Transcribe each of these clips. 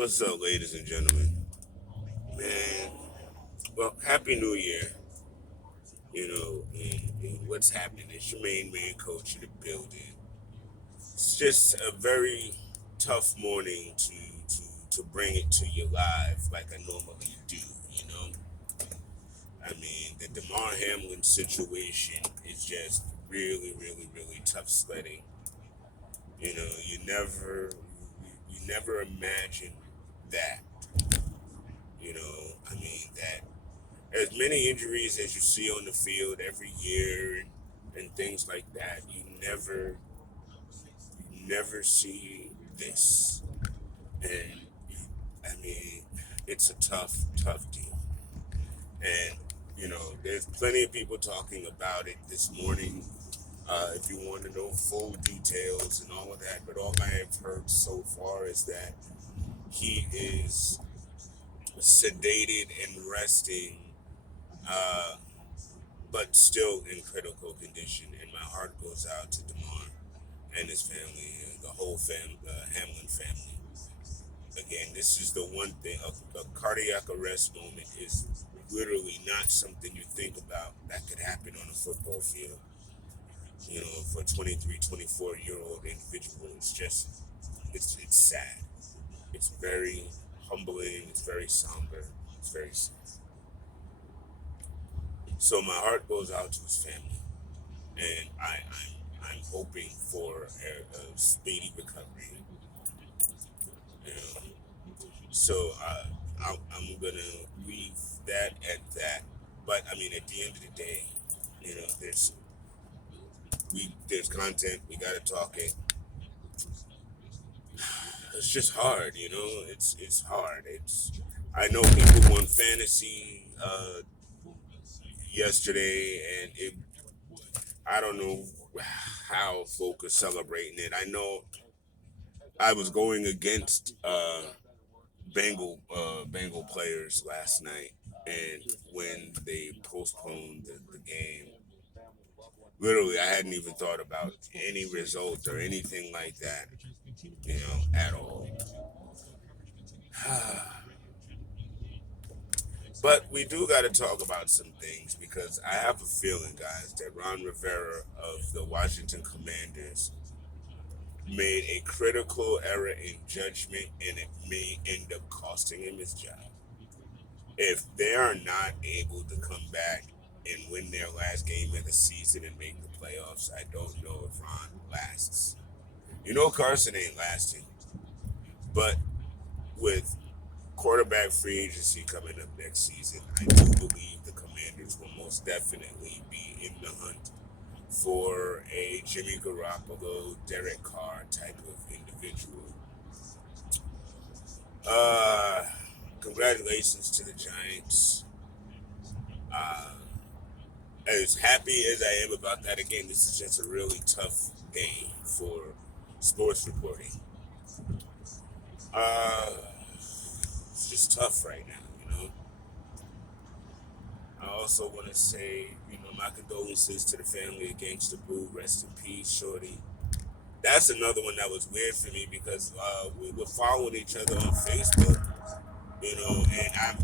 What's up, ladies and gentlemen? Man, well, Happy New Year. And what's happening? It's your main man coach in the building. It's just a very tough morning to bring it to you live like I normally do. You know, I mean, the Damar Hamlin situation is just really, really, really tough sledding. You never imagine that. I mean that as many injuries as you see on the field every year and things like that, you never see this. And I mean, it's a tough, tough deal. And there's plenty of people talking about it this morning. If you want to know full details and all of that, but all I have heard so far is that he is sedated and resting, uh, but still in critical condition. And my heart goes out to Damar and his family, the whole Hamlin family. Again, this is the one thing, a cardiac arrest moment is literally not something you think about that could happen on a football field. For a 23, 24-year-old individual, it's sad. It's very humbling. It's very somber. It's very sad. So my heart goes out to his family, and I'm hoping for a speedy recovery. You know, so I'm gonna leave that at that. But I mean, at the end of the day, there's content. We gotta talk it. It's just hard. It's hard. I know people won fantasy yesterday, and I don't know how folk are celebrating it. I know I was going against Bengal players last night, and when they postponed the game, literally I hadn't even thought about any result or anything like that, at all. But we do got to talk about some things because I have a feeling, guys, that Ron Rivera of the Washington Commanders made a critical error in judgment, and it may end up costing him his job. If they are not able to come back and win their last game of the season and make the playoffs, I don't know if Ron lasts. Carson ain't lasting, but with quarterback free agency coming up next season, I do believe the Commanders will most definitely be in the hunt for a Jimmy Garoppolo, Derek Carr type of individual. Uh, Congratulations to the Giants. Uh, as happy as I am about that, again, this is just a really tough day for sports reporting. Uh, it's just tough right now, I also want to say, my condolences to the family of Gangsta Boo. Rest in peace, Shorty. That's another one that was weird for me because we were following each other on Facebook, and I've,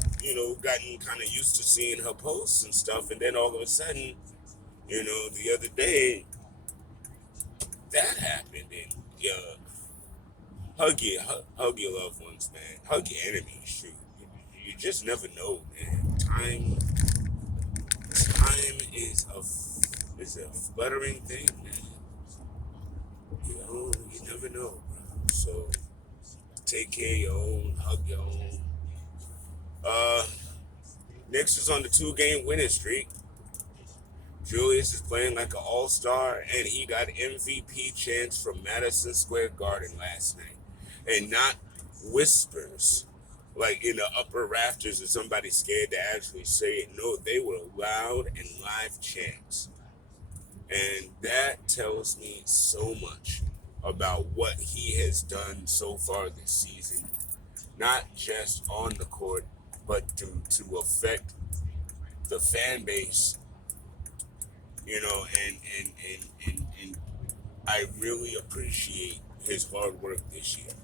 gotten kind of used to seeing her posts and stuff. And then all of a sudden, the other day, that happened. And hug your loved ones, man. Hug your enemies, shoot. You just never know, man. Time is a fluttering thing, man. You never know, bro. So take care of your own, hug your own. Uh, Knicks is on the 2-game winning streak. Julius is playing like an all-star, and he got MVP chance from Madison Square Garden last night, and not whispers like in the upper rafters or somebody scared to actually say it. No, they were loud and live chants, and that tells me so much about what he has done so far this season, not just on the court, but to affect the fan base, and I really appreciate his hard work this year.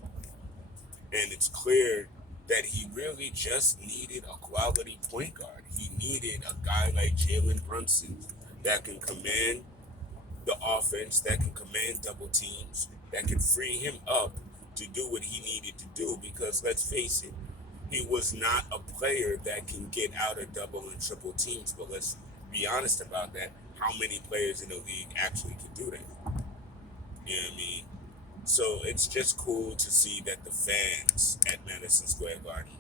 And it's clear that he really just needed a quality point guard. He needed a guy like Jalen Brunson that can command the offense, that can command double teams, that can free him up to do what he needed to do. Because let's face it, he was not a player that can get out of double and triple teams. But let's be honest about that. How many players in the league actually can do that? You know what I mean? So it's just cool to see that the fans at Madison Square Garden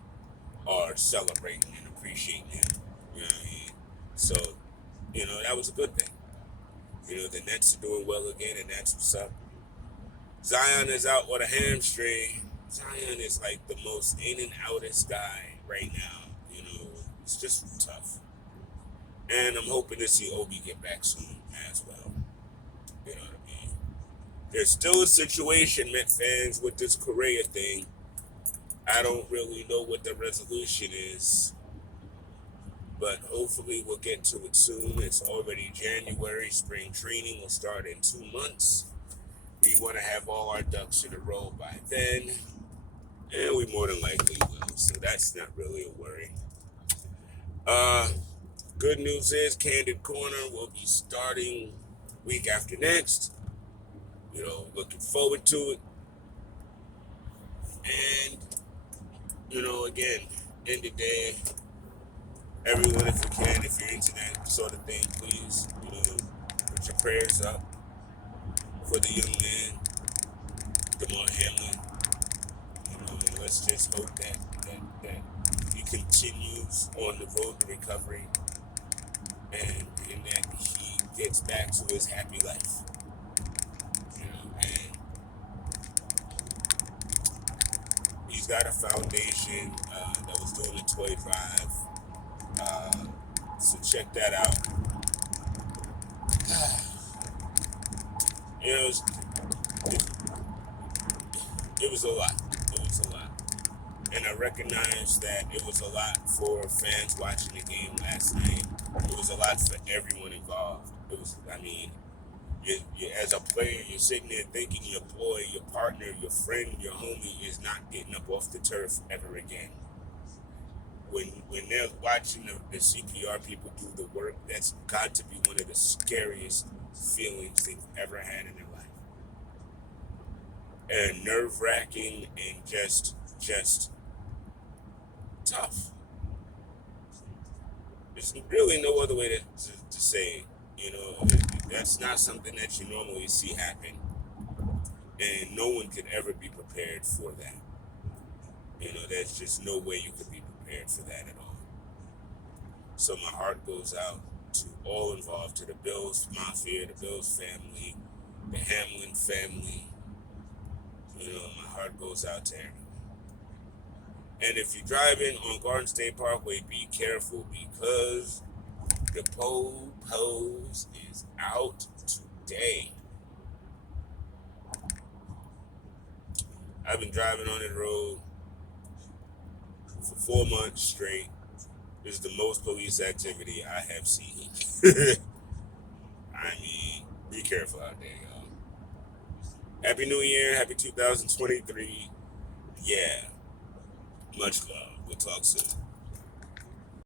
are celebrating and appreciating him. You know what I mean? So, that was a good thing. The Nets are doing well again, and that's what's up. Zion is out with a hamstring. Zion is like the most in and outest guy right now. It's just tough. And I'm hoping to see Obi get back soon as well. You know what I mean? There's still a situation, Met fans, with this Correa thing. I don't really know what the resolution is, but hopefully we'll get to it soon. It's already January. Spring training will start in 2 months. We want to have all our ducks in a row by then, and we more than likely will. So that's not really a worry. Good news is Candid Corner will be starting week after next. Looking forward to it. And, again, end the day, everyone, if you can, if you're into that sort of thing, please, put your prayers up for the young man, DeMar Hamlin. And let's just hope that he continues on the road to recovery and that he gets back to his happy life. And he's got a foundation that was doing a toy drive. So check that out. It was a lot. It was a lot. And I recognize that it was a lot for fans watching the game last night. It was a lot for everyone involved. As a player, you're sitting there thinking your boy, your partner, your friend, your homie is not getting up off the turf ever again. When they're watching the CPR people do the work, that's got to be one of the scariest feelings they've ever had in their life. And nerve-wracking and just tough. There's really no other way to say it. That's not something that you normally see happen. And no one could ever be prepared for that. There's just no way you could be prepared for that at all. So my heart goes out to all involved, to the Bills Mafia, the Bills family, the Hamlin family. My heart goes out to everyone. And if you're driving on Garden State Parkway, be careful because the pose is out today. I've been driving on the road for 4 months straight. This is the most police activity I have seen. Be careful out there, y'all. Happy New Year. Happy 2023. Yeah. Much love. We'll talk soon.